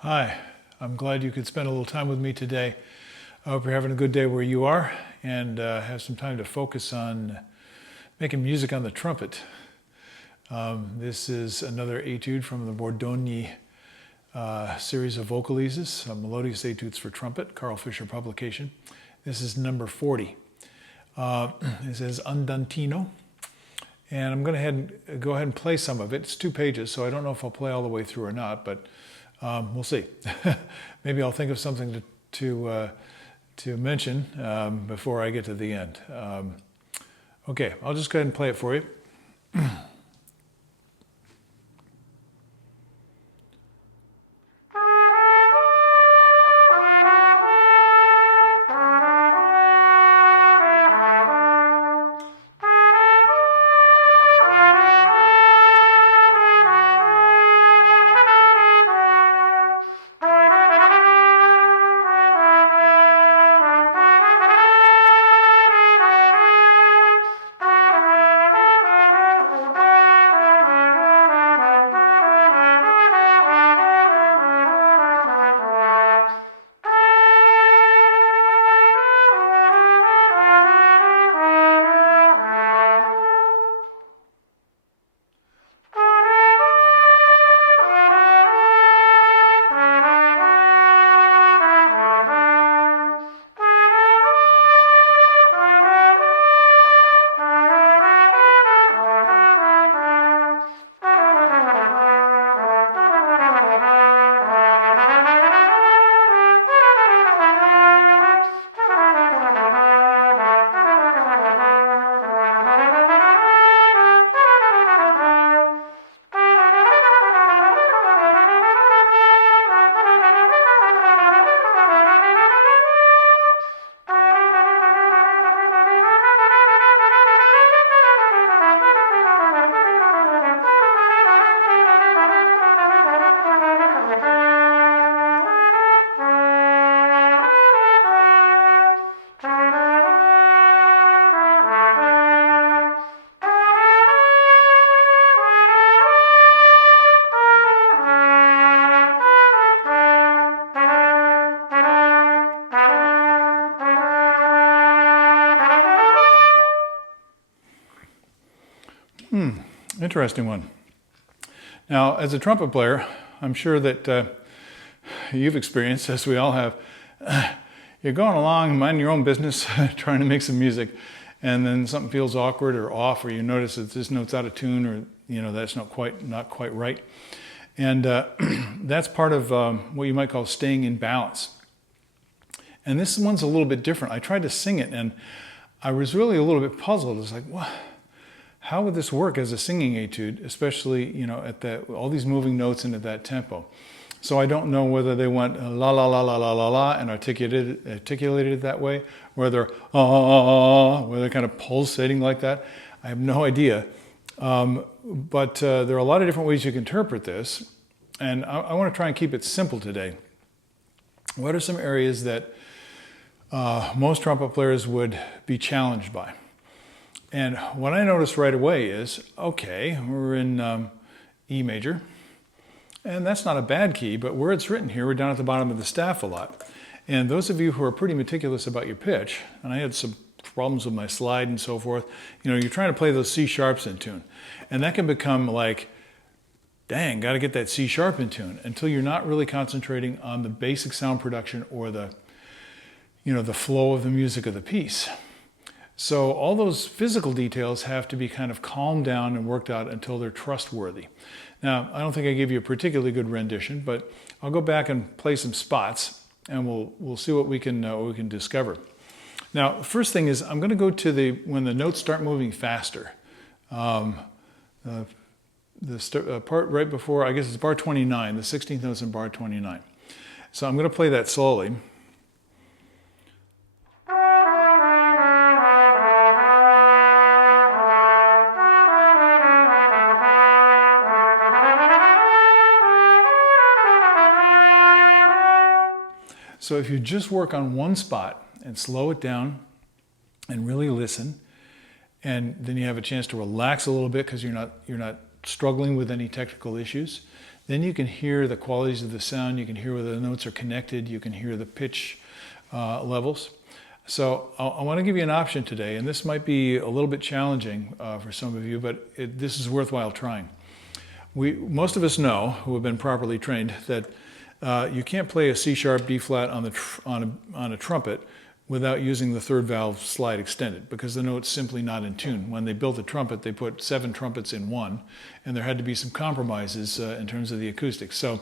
Hi, I'm glad you could spend a little time with me today. I hope you're having a good day where you are and have some time to focus on making music on the trumpet. This is another etude from the Bordogni series of vocalises, melodious etudes for trumpet, Carl Fischer publication. This is number 40. It says Andantino. And I'm going to go ahead and play some of it. It's 2 pages, so I don't know if I'll play all the way through or not, but we'll see. Maybe I'll think of something to mention before I get to the end. Okay, I'll just go ahead and play it for you. Interesting one. Now, as a trumpet player, I'm sure that you've experienced, as we all have, you're going along, minding your own business, trying to make some music, and then something feels awkward or off, or you notice that this note's out of tune, or that's not quite right. And that's part of what you might call staying in balance. And this one's a little bit different. I tried to sing it, and I was really a little bit puzzled. It's like, what? How would this work as a singing etude, especially at all these moving notes and at that tempo? So I don't know whether they went la la la la la la la and articulated it that way, whether where they're kind of pulsating like that. I have no idea. But there are a lot of different ways you can interpret this, and I want to try and keep it simple today. What are some areas that most trumpet players would be challenged by? And what I noticed right away is, okay, we're in E major, and that's not a bad key, but where it's written here, we're down at the bottom of the staff a lot. And those of you who are pretty meticulous about your pitch, and I had some problems with my slide and so forth, you're trying to play those C sharps in tune. And that can become like, dang, got to get that C sharp in tune, until you're not really concentrating on the basic sound production or the flow of the music of the piece. So all those physical details have to be kind of calmed down and worked out until they're trustworthy. Now, I don't think I gave you a particularly good rendition, but I'll go back and play some spots, and we'll see what we can discover. Now, the first thing is I'm going to go to when the notes start moving faster. The part right before, I guess it's bar 29, the 16th note's in bar 29. So I'm going to play that slowly. So if you just work on one spot and slow it down and really listen, and then you have a chance to relax a little bit because you're not struggling with any technical issues. Then you can hear the qualities of the sound, you can hear whether the notes are connected, you can hear the pitch levels. So I want to give you an option today, and this might be a little bit challenging for some of you, but this is worthwhile trying. Most of us know, who have been properly trained, that you can't play a C-sharp D-flat on a trumpet without using the third valve slide extended, because the note's simply not in tune. When they built the trumpet, they put 7 trumpets in one, and there had to be some compromises in terms of the acoustics. So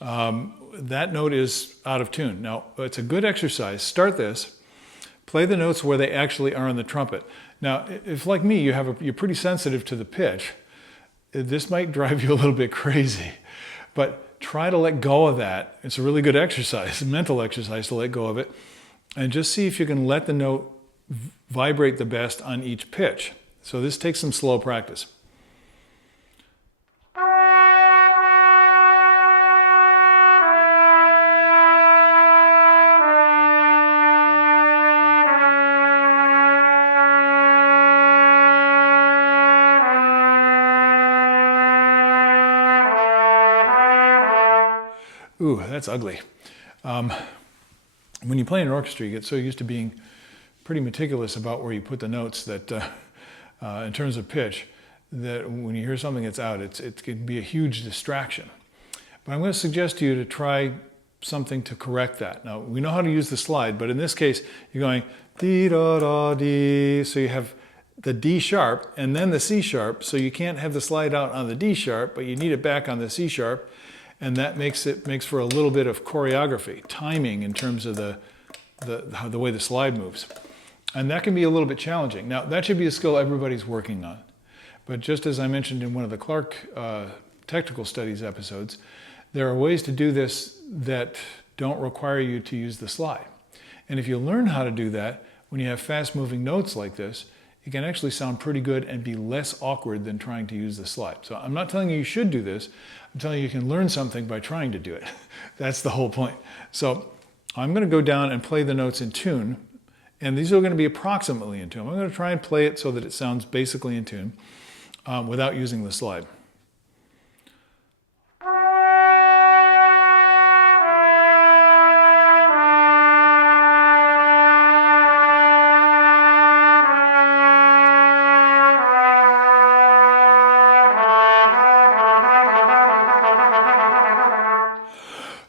that note is out of tune. Now, it's a good exercise. Start this. Play the notes where they actually are on the trumpet. Now, if like me, you're pretty sensitive to the pitch, this might drive you a little bit crazy, but try to let go of that. It's a really good exercise, a mental exercise to let go of it, and just see if you can let the note vibrate the best on each pitch. So this takes some slow practice. Ooh, that's ugly. When you play in an orchestra, you get so used to being pretty meticulous about where you put the notes that, in terms of pitch, that when you hear something that's out, it can be a huge distraction. But I'm going to suggest to you to try something to correct that. Now, we know how to use the slide, but in this case, you're going dee-da-da-dee, so you have the D sharp and then the C sharp, so you can't have the slide out on the D sharp, but you need it back on the C sharp. And that makes for a little bit of choreography, timing in terms of the way the slide moves. And that can be a little bit challenging. Now, that should be a skill everybody's working on. But just as I mentioned in one of the Clark technical studies episodes, there are ways to do this that don't require you to use the slide. And if you learn how to do that, when you have fast-moving notes like this, it can actually sound pretty good and be less awkward than trying to use the slide. So I'm not telling you you should do this. I'm telling you you can learn something by trying to do it. That's the whole point. So I'm going to go down and play the notes in tune. And these are going to be approximately in tune. I'm going to try and play it so that it sounds basically in tune without using the slide.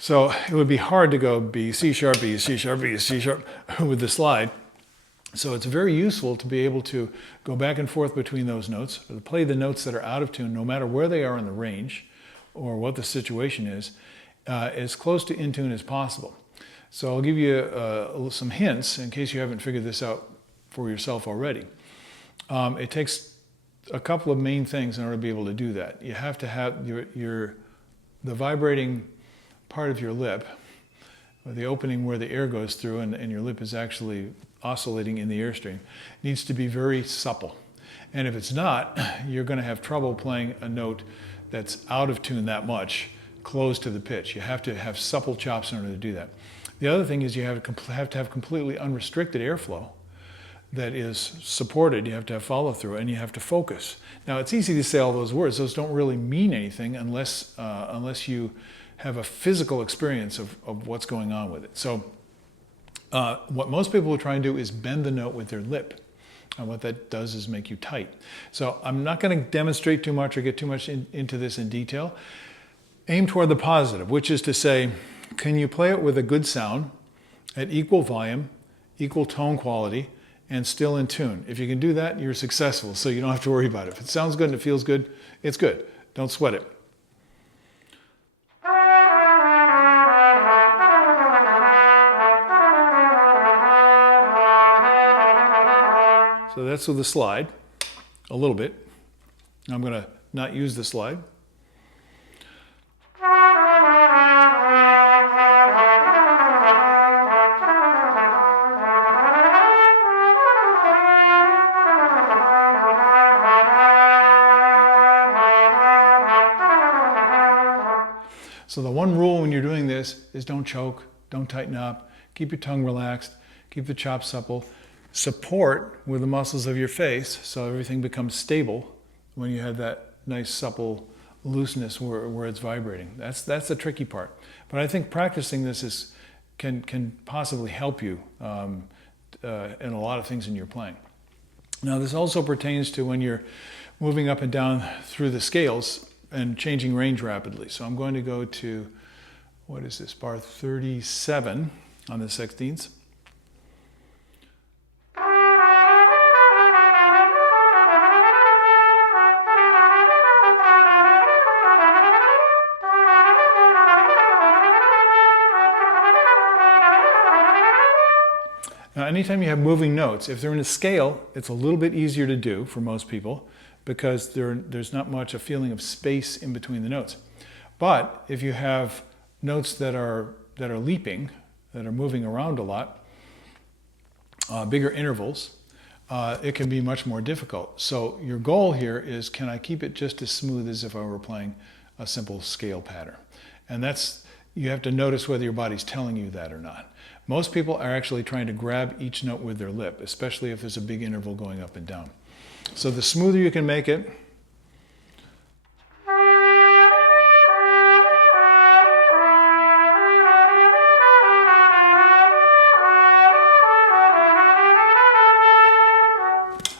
So it would be hard to go B, C sharp, B, C sharp, B, C sharp with the slide. So it's very useful to be able to go back and forth between those notes, or to play the notes that are out of tune, no matter where they are in the range or what the situation is, as close to in tune as possible. So I'll give you some hints in case you haven't figured this out for yourself already. It takes a couple of main things in order to be able to do that. You have to have the vibrating part of your lip, or the opening where the air goes through and your lip is actually oscillating in the airstream, needs to be very supple. And if it's not, you're going to have trouble playing a note that's out of tune that much, close to the pitch. You have to have supple chops in order to do that. The other thing is you have to have completely unrestricted airflow that is supported. You have to have follow through, and you have to focus. Now, it's easy to say all those words. Those don't really mean anything unless you have a physical experience of what's going on with it. So what most people will try and do is bend the note with their lip. And what that does is make you tight. So I'm not going to demonstrate too much or get too much into this in detail. Aim toward the positive, which is to say, can you play it with a good sound at equal volume, equal tone quality, and still in tune? If you can do that, you're successful, so you don't have to worry about it. If it sounds good and it feels good, it's good. Don't sweat it. So that's with the slide, a little bit. I'm going to not use the slide. So the one rule when you're doing this is don't choke, don't tighten up, keep your tongue relaxed, keep the chops supple. Support with the muscles of your face so everything becomes stable when you have that nice supple looseness where it's vibrating. That's the tricky part. But I think practicing this can possibly help you in a lot of things in your playing. Now this also pertains to when you're moving up and down through the scales and changing range rapidly. So I'm going to go to, what is this, bar 37 on the 16ths. Now, anytime you have moving notes, if they're in a scale, it's a little bit easier to do for most people because there's not much a feeling of space in between the notes. But if you have notes that are leaping, that are moving around a lot, bigger intervals, it can be much more difficult. So your goal here is, can I keep it just as smooth as if I were playing a simple scale pattern? And you have to notice whether your body's telling you that or not. Most people are actually trying to grab each note with their lip, especially if there's a big interval going up and down. So the smoother you can make it,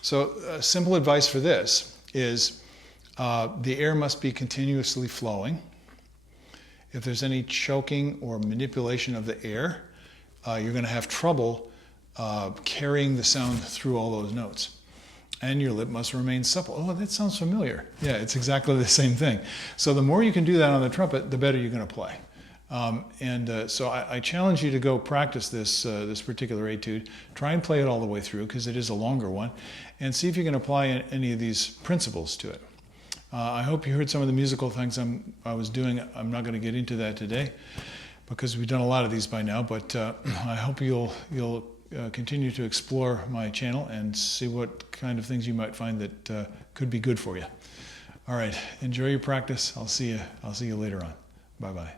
so simple advice for this is the air must be continuously flowing. If there's any choking or manipulation of the air, you're going to have trouble carrying the sound through all those notes. And your lip must remain supple. Oh, that sounds familiar. Yeah, it's exactly the same thing. So the more you can do that on the trumpet, the better you're going to play. So I challenge you to go practice this particular etude. Try and play it all the way through because it is a longer one, and see if you can apply any of these principles to it. I hope you heard some of the musical things I was doing. I'm not going to get into that today because we've done a lot of these by now, but I hope you'll continue to explore my channel and see what kind of things you might find that could be good for you. All right, enjoy your practice. I'll see you later on. Bye-bye.